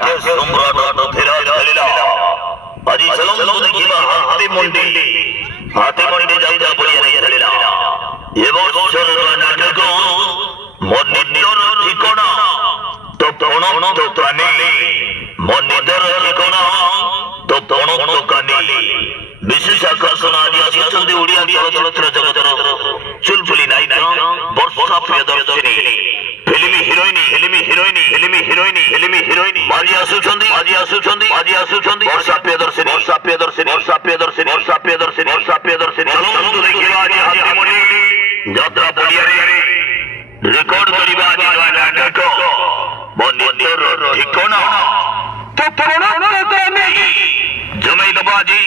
সম্রাট ফেরাজ খেলিলা আজি চলন্ত দেখিবা হাতে মন্ডি যাত্রা বলিয়া খেলিলা এবছর নাটক মন্দির ঠিকনা তো প্রণত কানে মন্দির ঠিকনা তো প্রণত কানে বিশেষ আকর্ষণ আদি আসিଛନ୍ତି ଓଡ଼ିଆ ଚଳଚ୍ଚିତ୍ର ଜଗତର ଚୁଲବୁଲି ନାୟିକା ବର୍ଷା ପ୍ରିୟଦର୍ଶିନୀ ଫିଲ୍ମ ହିରୋଇନ ଆଜି ଆସୁଛନ୍ତି ବର୍ଷା ପ୍ରିୟଦର୍ଶିନୀ ଚଳନ୍ତୁ ଦେଖିବା ଆଜି ହାତୀମୁଣ୍ଡି ଯାତ୍ରା ପଡ଼ିଆରେ ରେକର୍ଡ କରିବା ଆଜି ନାଟକ ମନ୍ଦିର ଠିକଣା ତ ପ୍ରଣତ କାନେ जमैदबाजी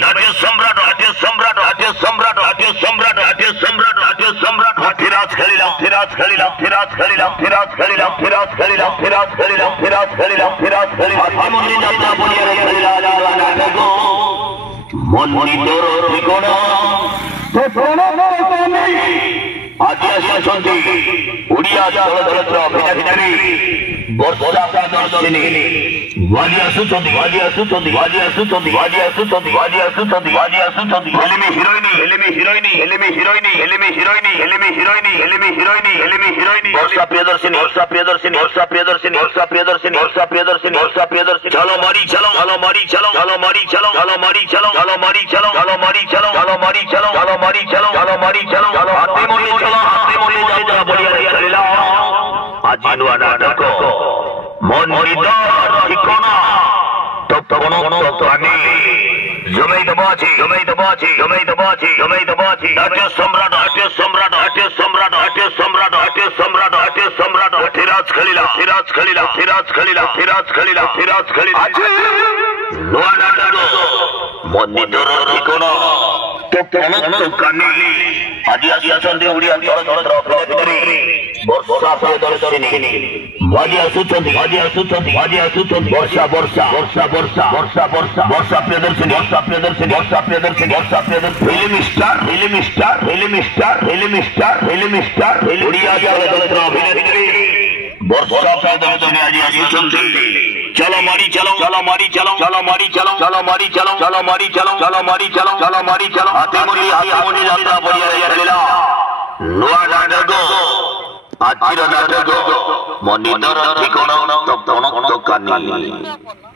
नाट्य सम्राट फिराज আজি আসিଛନ୍ତି ଓଡ଼ିଆ ଚଳଚ୍ଚିତ୍ର ଅଭିନେତ୍ରୀ ବର୍ଷା ପ୍ରିୟଦର୍ଶିନୀ ଆଜି ଆସୁଛନ୍ତି ଫିଲ୍ମ ହିରୋଇନ ବର୍ଷା ପ୍ରିୟଦର୍ଶିନୀ চলো মারি চলো হাতে মুড়ি যাত্রা বলিয়া খেলিলা আজি নূয়া নাটক মন্দির ঠিকনা তো প্রণত কানে জমৈদবাজি নাট্য সম্রাট ফিরাজ খেলিলা নূয়া নাটক মন্দির ঠিকনা তো প্রণত কানে আজি আসিଛନ୍ତି ଓଡ଼ିଆ ଚଳଚ୍ଚିତ୍ର ଅଭିନେତ୍ରୀ ବର୍ଷା ପ୍ରିୟଦର୍ଶିନୀ ଆଜି ଆସୁଛନ୍ତି ବର୍ଷା ପ୍ରିୟଦର୍ଶିନୀ ଫିଲ୍ମ ଷ୍ଟାର ଓଡ଼ିଆ ଚଳଚ୍ଚିତ୍ର ଅଭିନେତ୍ରୀ ବର୍ଷା ପ୍ରିୟଦର୍ଶିନୀ ଆଜି ଆସୁଛନ୍ତି चलो मारी चलो हाथी मुंडी यात्रा बढ़िया खेलिला नुआ नाटक आजिर नाटक मन्दिर ठिकाना तो कानी।